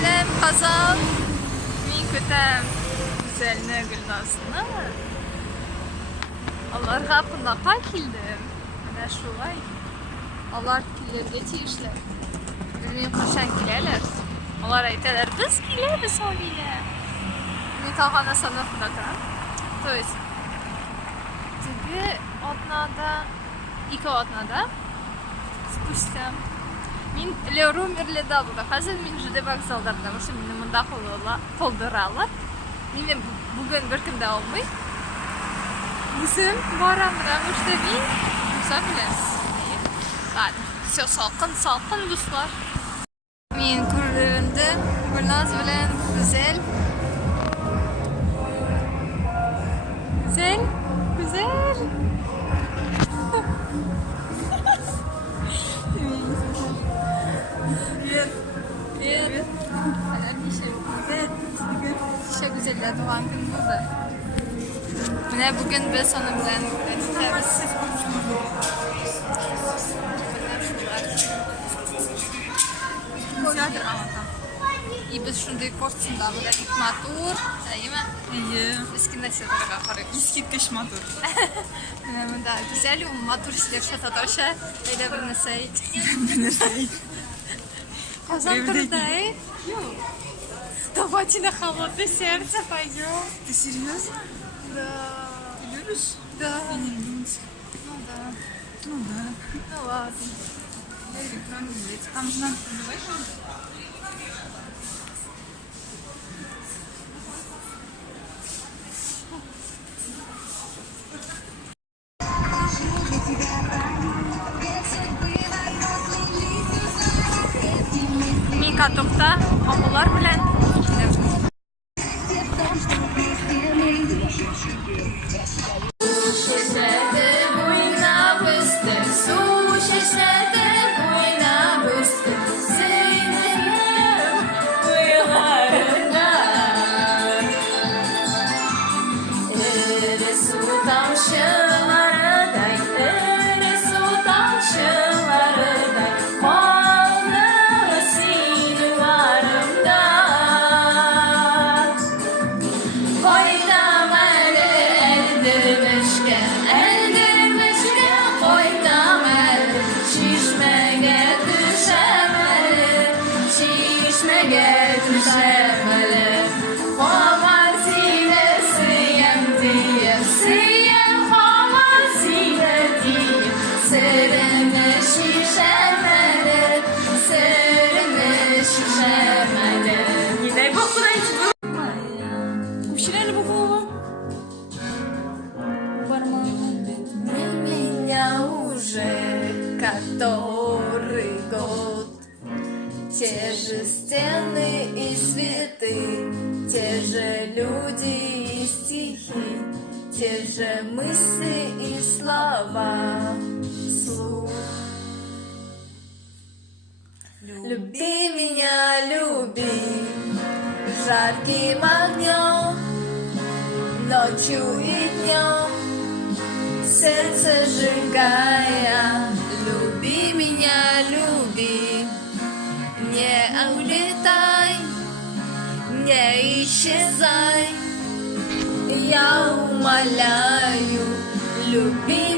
Сәлем, Қазан. Мен көтәм Гүзәлне, Гүлназны. Аларга кунакка килдем. Менә шулай. Алар килергә тиешләр. Белмим кашан киләләр. Алар әйтәләр, без киләбез Алия. Мин тагын остановкада торам. То есть теге атнада, ике атнада спустя мин Лерумерледа булды. Хәзер мин ЖД вокзалдарында, потому мине монда калдыралар. Мине бүген беркем дә алмый. Үзем барам, потому что мин сабилес. Ладно, все салкын дуслар. Мин күрдемдә Гүлназ белән Гүзәл. Гүзәл. Привет. Çok güzel doğan gün buldu. Менә бүген без аны белән җитәбез. Театр аңлата. И без шундый костюмда белән матур, әйеме? Без кинотеатрга карыйбыз. Искиткеч матур. Менә монда güzel, матур сөйләшә татарча, әйдә бер нәрсә әйт. Казан турыдай. Давайте на холодное сердце пойдем. Ты серьезно? Да. Ты любишь? Да. Я не люблю. Ну да. Ну да. Ну ладно. Там же надо продавать. Мика тукта, акыллар белән. Который год, те же стены и цветы, те же люди и стихи, те же мысли и слова, слух. Люби меня, люби, жарким огнем, ночью и днем, сердце сжигая. Люби меня, люби, не улетай, не исчезай. Я умоляю, люби